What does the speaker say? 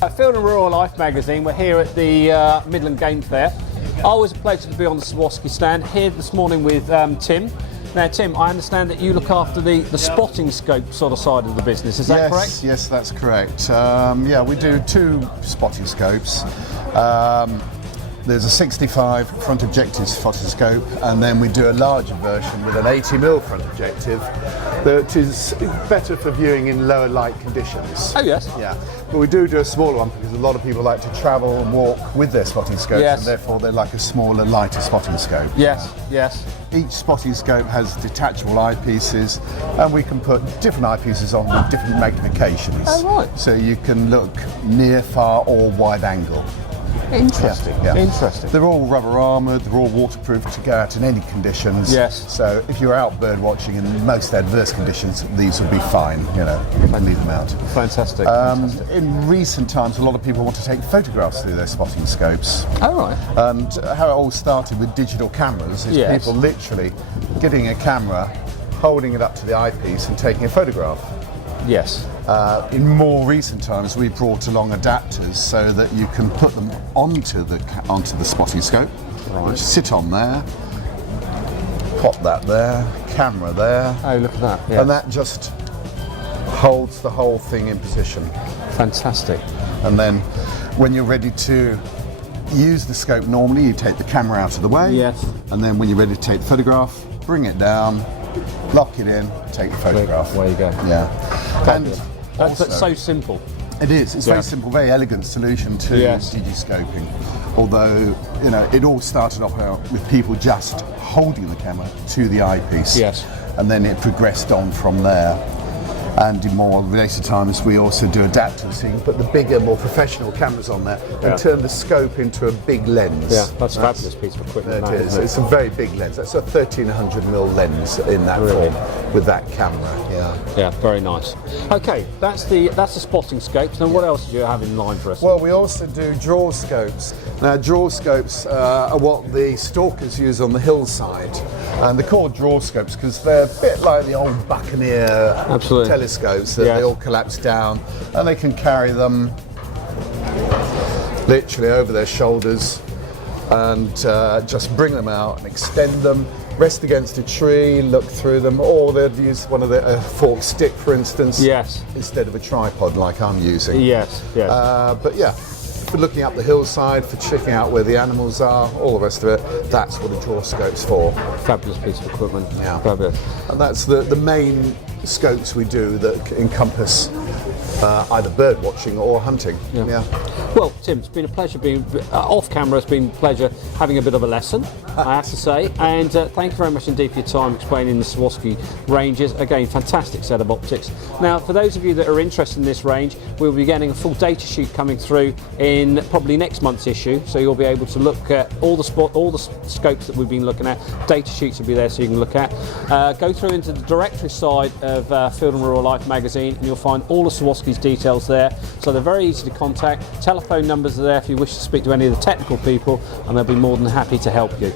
At Field and Rural Life magazine, we're here at the Midland Game Fair. Always a pleasure to be on the SWAROVSKI stand, here this morning with Tim. Now Tim, I understand that you look after the spotting scope sort of side of the business, is that correct? Yes, that's correct. Yeah, we do two spotting scopes. There's a 65 front objective spotting scope, and then we do a larger version with an 80mm front objective that is better for viewing in lower light conditions. Oh yes. Yeah, but we do a smaller one because a lot of people like to travel and walk with their spotting scopes, yes. And therefore they like a smaller, lighter spotting scope. Yes, yes. Each spotting scope has detachable eyepieces, and we can put different eyepieces on with different magnifications. Oh right. So you can look near, far, or wide angle. Interesting. Yeah. Interesting. They're all rubber armoured, they're all waterproof to go out in any conditions. Yes. So if you're out bird watching in most adverse conditions, these will be fine, you know, leave them out. Fantastic. In recent times, a lot of people want to take photographs through their spotting scopes. Oh right. And how it all started with digital cameras is Yes. people literally getting a camera, holding it up to the eyepiece and taking a photograph. Yes. In more recent times, we brought along adapters so that you can put them onto the spotting scope, Right. which sit on there, pop that there, camera there, Oh look at that. Yes. and that just holds the whole thing in position. Fantastic. And then when you're ready to use the scope normally, you take the camera out of the way, Yes. and then when you're ready to take the photograph, bring it down, lock it in, take the photograph. Away you go. Yeah. And That's also, so simple. it is. It's a Yeah. very simple, very elegant solution to Yes. digiscoping. Although, you know, it all started off with people just holding the camera to the eyepiece. Yes. And then it progressed on from there. And in more later times, we also do adapters, so you can put the bigger, more professional cameras on there and Yeah. turn the scope into a big lens. Yeah, that's a fabulous piece of equipment. It that, is. isn't it? It's a very big lens. That's a 1300mm lens in that Really? form with that camera. Yeah. Yeah, very nice. Okay, that's the spotting scopes. Now, what else do you have in line for us? Well, we also do draw scopes. Now, draw scopes are what the stalkers use on the hillside, and they're called draw scopes because they're a bit like the old Buccaneer Absolutely. telescopes that Yes. they all collapse down, and they can carry them literally over their shoulders and just bring them out and extend them. Rest against a tree, look through them, or they'd use one of a forked stick, for instance, Yes. instead of a tripod like I'm using. Yes, yes. But yeah, for looking up the hillside, for checking out where the animals are, all the rest of it, that's what a draw scope's for. Fabulous piece of equipment. Yeah. Fabulous. And that's the main scopes we do that encompass either bird watching or hunting. Yeah. Well, Tim, it's been a pleasure being off camera. It's been a pleasure having a bit of a lesson, I have to say. And thank you very much indeed for your time explaining the SWAROVSKI ranges. Again, fantastic set of optics. Now, for those of you that are interested in this range, we'll be getting a full data sheet coming through in probably next month's issue. So you'll be able to look at all the scopes that we've been looking at. Data sheets will be there so you can look at. Go through into the directory side of Field and Rural Life magazine, and you'll find all the SWAROVSKI's details there. So they're very easy to contact. Telephone numbers are there if you wish to speak to any of the technical people, and they'll be more than happy to help you.